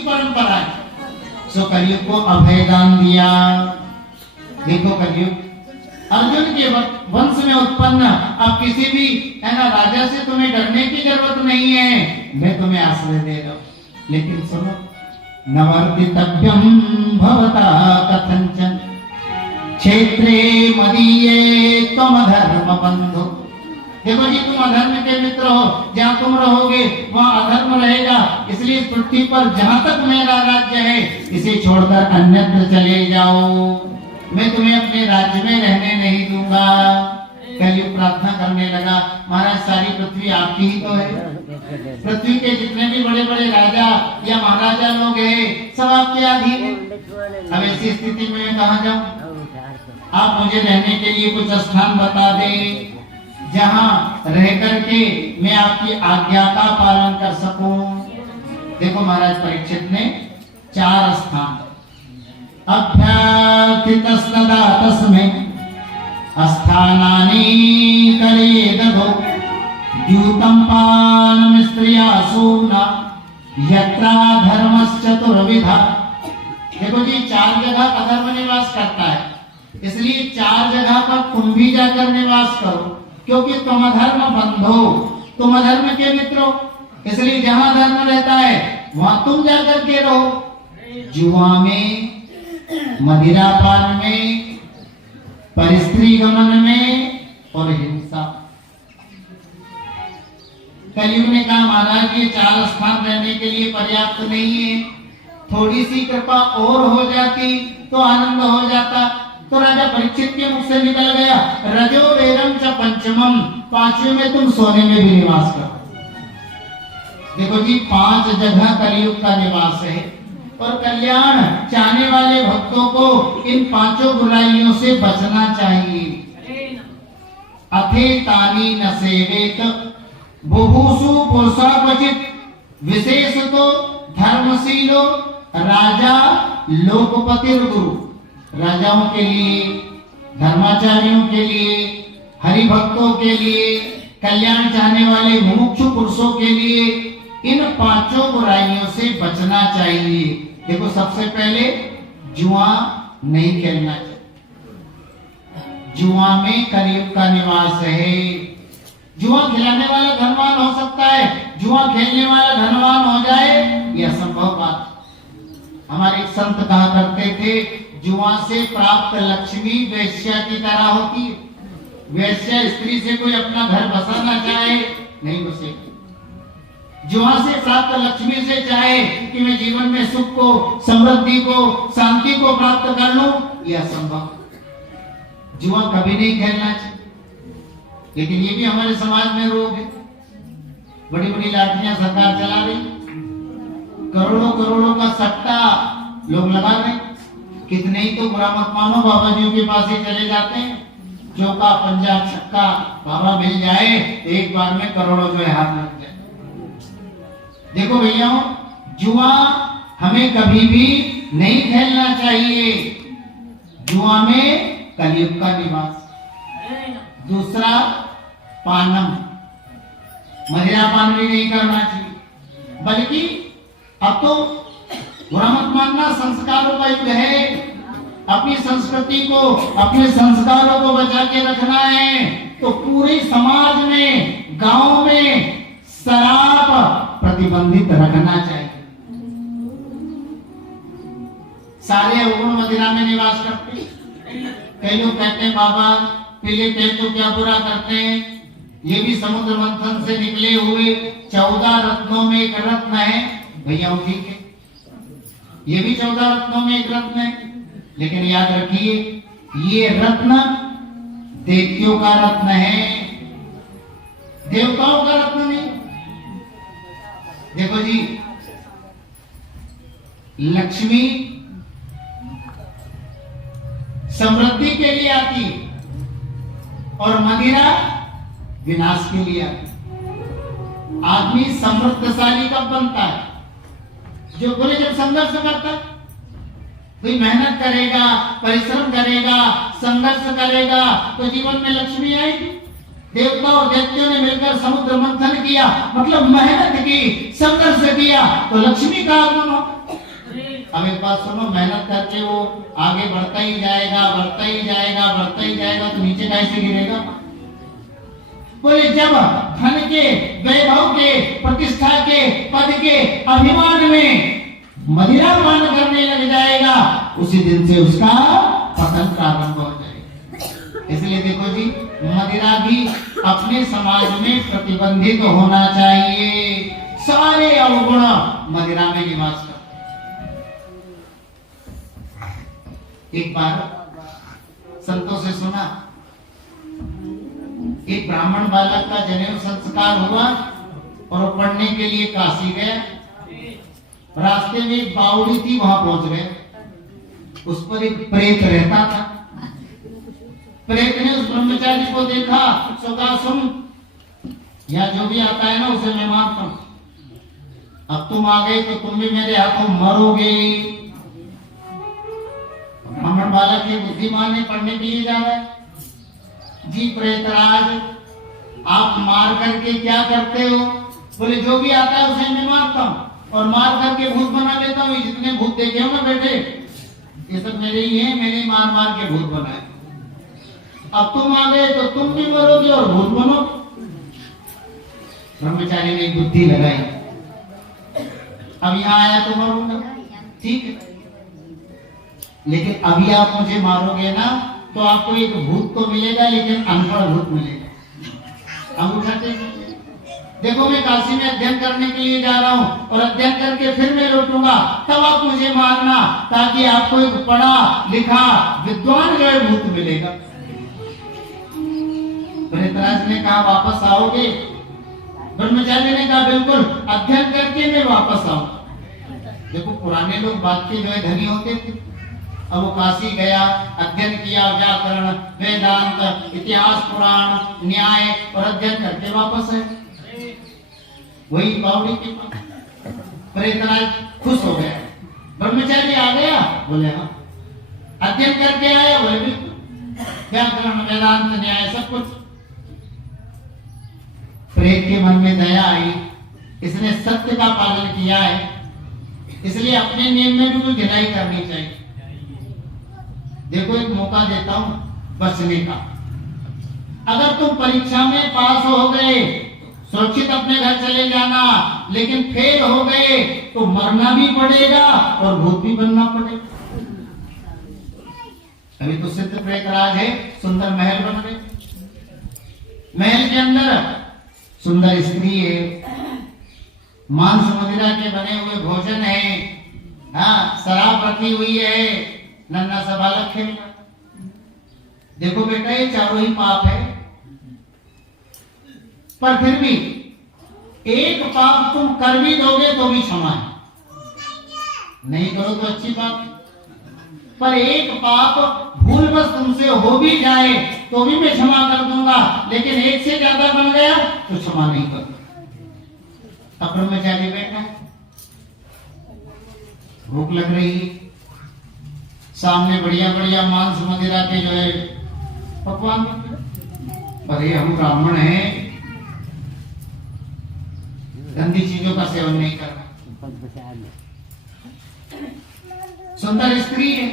की परंपरा है। सो कलयुग को अभय दान दिया। देखो कलयुग अर्जुन के वंश में उत्पन्न, अब किसी भी है ना राजा से तुम्हें डरने की जरूरत नहीं है, मैं तुम्हें आश्रय दे रहा हूं। लेकिन सुनो, नवर्तितव्यम भवता कथंचन क्षेत्रे मदीये त्वम धर्म बंधु। देखो जी, तुम अधर्म के मित्र हो, जहाँ तुम रहोगे वहाँ अधर्म रहेगा, इसलिए इस पृथ्वी पर जहाँ तक मेरा राज्य है इसे छोड़कर अन्यत्र चले जाओ, मैं तुम्हें अपने राज्य में रहने नहीं दूंगा। कलयुग प्रार्थना करने लगा, महाराज सारी पृथ्वी आपकी ही तो है, पृथ्वी के जितने भी बड़े बड़े राजा या महाराजा लोग हैं सब आपके अधीन हैं। अब ऐसी स्थिति में कहाँ जाऊं? आप मुझे रहने के लिए कुछ स्थान बता दें जहाँ रह करके मैं आपकी आज्ञा का पालन कर सकूं। देखो महाराज परीक्षित ने 4 स्थान अभ्यर्थितस्तदा तस्मै स्थानानि करेदधो द्यूतं पानमिस्त्रियासूना यत्रा धर्मश्चतुर्विधा। देखो जी, 4 जगह अधर्म निवास करता है, इसलिए 4 जगह पर तुम भी जाकर निवास करो, क्योंकि तुम अधर्म बंधो, तुम अधर्म के मित्र हो, इसलिए जहां धर्म रहता है वहां तुम जाकर के रहो। जुआ में, मदिरापान में, परिस्त्री गमन में और हिंसा। कलयुग ने कहा महाराज ये 4 स्थान रहने के लिए पर्याप्त नहीं है, थोड़ी सी कृपा और हो जाती तो आनंद हो जाता। तो राजा परीक्षित के मुख से निकल गया, रजो वेरम च पंचमम, 5वें में तुम सोने में भी निवास करो। देखो जी, 5 जगह कलयुग का निवास है, और कल्याण चाहने वाले भक्तों को इन 5 बुराइयों से बचना चाहिए। अथे तानी न सेवेत बुभुसु पुरुषा क्वचित, विशेष तो धर्मशीलो राजा लोकपति गुरु। राजाओं के लिए, धर्माचार्यों के लिए, हरि भक्तों के लिए, कल्याण चाहने वाले मुमुक्षु पुरुषों के लिए इन 5 बुराइयों से बचना चाहिए। देखो सबसे पहले जुआ नहीं खेलना चाहिए, जुआ में कलयुग का निवास है। जुआ खिलाने वाला धनवान हो सकता है, जुआ खेलने वाला धनवान हो जाए यह असंभव बात। हमारे एक संत कहा करते थे, जुआ से प्राप्त लक्ष्मी वेश्या की तरह होती है। वेश्या स्त्री से कोई अपना घर बसाना चाहे नहीं बसेगी, जुआ से प्राप्त लक्ष्मी से चाहे कि मैं जीवन में सुख को, समृद्धि को, शांति को प्राप्त कर लूं, यह असंभव। जुआ कभी नहीं खेलना चाहिए। लेकिन ये भी हमारे समाज में रोग है, बड़ी बड़ी लाठियां सरकार चला रही, करोड़ों करोड़ों का सट्टा लोग लगा रहे। कितने ही तो बुरा मत मानो, बाबा जी के पास ही चले जाते हैं, चौका पंजा छक्का बाबा मिल जाए एक बार में करोड़ों जो है हाथ लग जाए। देखो भैया, जुआ हमें कभी भी नहीं खेलना चाहिए, जुआ में कलयुग का निवास। दूसरा पानम, मदिरापान भी नहीं करना चाहिए, बल्कि अब तो बुरा मत मानना संस्कारों का युग है, अपनी संस्कृति को, अपने संस्कारों को बचा के रखना है। तो पूरे समाज में, गांव में शराब प्रतिबंधित रखना चाहिए। सारे अवगुण मदिरा में निवास करते। कई लोग कहते हैं बाबा पी लेते हैं तो क्या बुरा करते हैं, ये भी समुद्र मंथन से निकले हुए 14 रत्नों में एक रत्न है। भैया ठीक है, ये भी 14 रत्नों में एक रत्न है, लेकिन याद रखिए ये रत्न दैत्यों का रत्न है, देवताओं का रत्न नहीं। देखो जी, लक्ष्मी समृद्धि के लिए आती है और मदिरा विनाश के लिए आती है। आदमी समृद्धशाली कब बनता है? जो बोले जब संघर्ष करता, कोई मेहनत करेगा, परिश्रम करेगा, संघर्ष करेगा तो जीवन में लक्ष्मी आएगी। देवता और दैत्यों ने मिलकर समुद्र मंथन किया, मतलब मेहनत की, संघर्ष किया तो लक्ष्मी का आगमन हो। अब एक बात सुनो, मेहनत करके वो आगे बढ़ता ही जाएगा, बढ़ता ही जाएगा, बढ़ता ही जाएगा, तो नीचे कैसे गिरेगा? बोले जब धन के, वैभव के, प्रतिष्ठा के, पद के अभिमान में मदिरा पान करने लग जाएगा, उसी दिन से उसका पतन प्रारंभ हो जाएगा। इसलिए देखो जी, मदिरा भी अपने समाज में प्रतिबंधित होना चाहिए। सारे अवगुण मदिरा में निवास करते। एक बार संतों से सुना, एक ब्राह्मण बालक का जनेऊ संस्कार हुआ और वो पढ़ने के लिए काशी गया। रास्ते में एक बावड़ी थी, वहां पहुंच गए। उस पर एक प्रेत रहता था। प्रेत ने उस ब्रह्मचारी को देखा, सो कहा सुन, या जो भी आता है ना उसे मैं मारता हूं। अब तुम आ गए तो तुम भी मेरे हाथों मरोगे। ब्राह्मण बालक के बुद्धिमान ने पढ़ने के लिए जा रहा है। जी प्रेतराज, आप मार करके क्या करते हो? बोले जो भी आता है उसे मैं मारता हूँ और मार करके भूत बना लेता हूँ। जितने भूत देखे हो ना बेटे, ये सब मेरे ही हैं, मैंने मार मार के भूत बनाए। अब तुम आ गए तो तुम भी मरोगे और भूत बनो। ब्रह्मचारी ने बुद्धि लगाई, अब यहाँ आया तो मरूंगा, ठीक है, लेकिन अभी आप मुझे मारोगे ना तो आपको एक भूत तो मिलेगा, लेकिन अनपढ़ भूत मिलेगा। अब उठाते देखो, मैं काशी में अध्ययन करने के लिए जा रहा हूँ और अध्ययन करके फिर मैं लौटूंगा, तब आप मुझे मारना, ताकि आपको एक पढ़ा लिखा विद्वान जो है भूत मिलेगा। प्रेतराज ने कहा वापस आओगे? ब्रह्मचारी ने कहा बिल्कुल, अध्ययन करके मैं वापस आऊंगा। देखो पुराने लोग बात के जो है धनी होते थे। अब वो काशी गया, अध्ययन किया, व्याकरण, वेदांत, इतिहास, पुराण, न्याय और अध्ययन करके वापस है वही बावड़ी के पास। प्रेतराज खुश हो गया। ब्रह्मचारी आ गया? बोले हाँ। अध्ययन करके आया? बोले बिल्कुल, व्याकरण, वेदांत, न्याय सब कुछ। प्रेत के मन में दया आई, इसने सत्य का पालन किया है, इसलिए अपने नियम में भी कोई ढिलाई करनी चाहिए। देखो एक मौका देता हूं बचने का। अगर तुम परीक्षा में पास हो गए, सुरक्षित अपने घर चले जाना, लेकिन फेल हो गए तो मरना भी पड़ेगा और भूत भी बनना पड़ेगा। अभी तो सिद्ध प्रेतराज है, सुंदर महल बन गए। महल के अंदर सुंदर स्त्री है, मांस मदिरा के बने हुए भोजन है, हाँ शराब रखी हुई है, नन्हा सा बालक खेल। देखो बेटा, ये चारों ही पाप है, पर फिर भी एक पाप तुम कर भी दोगे तो भी क्षमा है, नहीं करो तो अच्छी बात, पर एक पाप भूलवश तुमसे हो भी जाए तो भी मैं क्षमा कर दूंगा, लेकिन एक से ज्यादा बन गया तो क्षमा नहीं करूंगा। अब ब्रह्मचारी बैठा, भूख लग रही है, सामने बढ़िया बढ़िया मांस मदिरा के जो है पकवान, अरे हम ब्राह्मण हैं, गंदी चीजों का सेवन नहीं करना। सुंदर स्त्री है,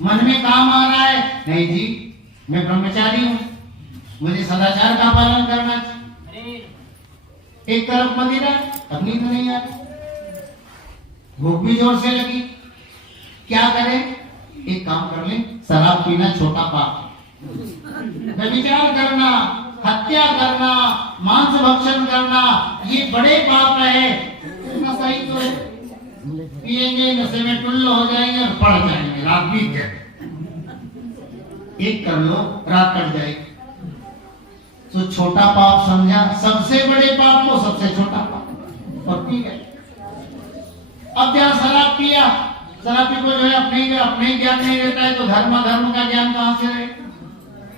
मन में काम आ रहा है, नहीं जी मैं ब्रह्मचारी हूं, मुझे सदाचार का पालन करना चाहिए। एक तरफ मदिरा, अपनी तो नहीं आ रही, भूख भी जोर से लगी, क्या करें? एक काम कर ले, शराब पीना छोटा पाप, व्यभिचार करना, हत्या करना, मांस भक्षण करना ये बड़े पाप है। नशा ही तो है, पिएंगे नशे में टुल्ल हो जाएंगे और पड़ जाएंगे, रात बीत जाए। एक कर लो, रात कट जाएगी। तो छोटा पाप समझा, सबसे बड़े पाप को सबसे छोटा पाप, और पी गए। अब जहां शराब पिया, शराबी को जो है अपने ज्ञान नहीं रहता है, तो धर्म का ज्ञान कहां से रहे?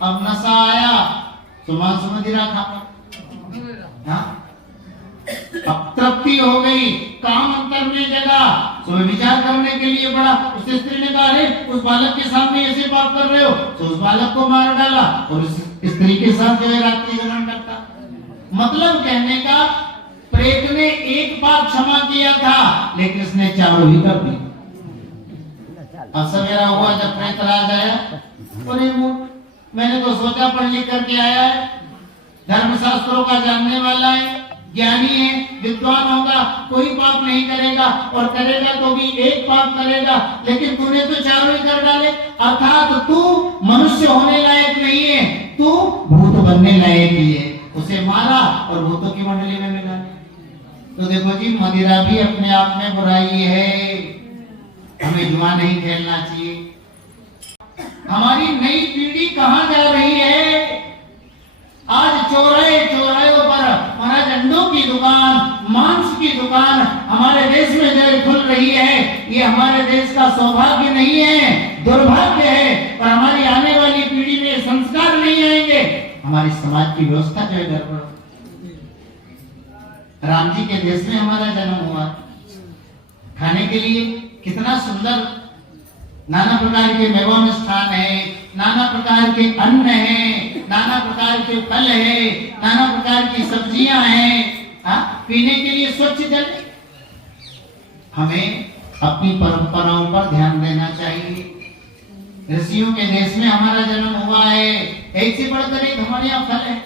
अब नशा आया तो मांस मदिरा खा, अब तृप्ति हो गई, काम अंतर में जगह, तो विचार करने के लिए बड़ा। उस स्त्री ने कहा अरे उस बालक के सामने ऐसे पाप कर रहे हो, तो उस बालक को मार डाला और उस स्त्री के साथ जो है रात्रि गमन करता। मतलब कहने का, प्रेत ने एक पाप क्षमा किया था, लेकिन इसने चारों ही कर दी। अब सवेरा हुआ जब प्रेतराज आया, अरे मैंने तो सोचा पढ़ लिख करके आया है, धर्मशास्त्रों का जानने वाला है, ज्ञानी है, विद्वान होगा, कोई पाप नहीं करेगा, और करेगा तो भी एक पाप करेगा, लेकिन तूने तो चारों ही कर डाले। अर्थात तू मनुष्य होने लायक नहीं है, तू भूत बनने लायक ही है। उसे मारा और भूतों की मंडली में मिला। तो देखो जी, मदिरा भी अपने आप में बुराई है, हमें जुआ नहीं खेलना चाहिए। हमारी नई पीढ़ी कहां जा रही है? आज चौराहे चौराहे पर महाराज अंडों की दुकान, मांस की दुकान हमारे देश में जो खुल रही है, ये हमारे देश का सौभाग्य नहीं है, दुर्भाग्य है। पर हमारी आने वाली पीढ़ी में संस्कार नहीं आएंगे, हमारी समाज की व्यवस्था जो है गड़बड़। राम जी के देश में हमारा जन्म हुआ, खाने के लिए कितना सुंदर नाना प्रकार के मेवा मिष्ठान है, नाना प्रकार के अन्न है, नाना प्रकार के फल है, नाना प्रकार की सब्जियां हैं, पीने के लिए स्वच्छ जल। हमें अपनी परंपराओं पर ध्यान देना चाहिए। ऋषियों के देश में हमारा जन्म हुआ है, एक से बढ़कर एक हमारे यहाँ फल है,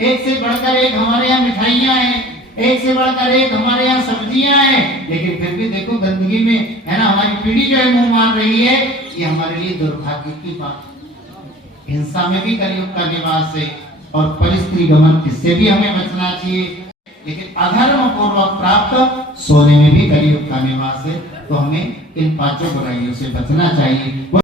एक से बढ़कर एक हमारे यहाँ मिठाइयां हैं, एक से बढ़कर एक हमारे यहाँ सब्जियां हैं, लेकिन फिर भी देखो गंदगी में है ना हमारी पीढ़ी जो है मुंह मार रही है। ये हमारे लिए दुर्भाग्य की बात। हिंसा में भी कलयुग का निवास है, और परिस्त्री गमन इससे भी हमें बचना चाहिए, लेकिन अधर्म पूर्वक प्राप्त सोने में भी कलयुग का निवास है। तो हमें इन पांचों बुराइयों से बचना चाहिए।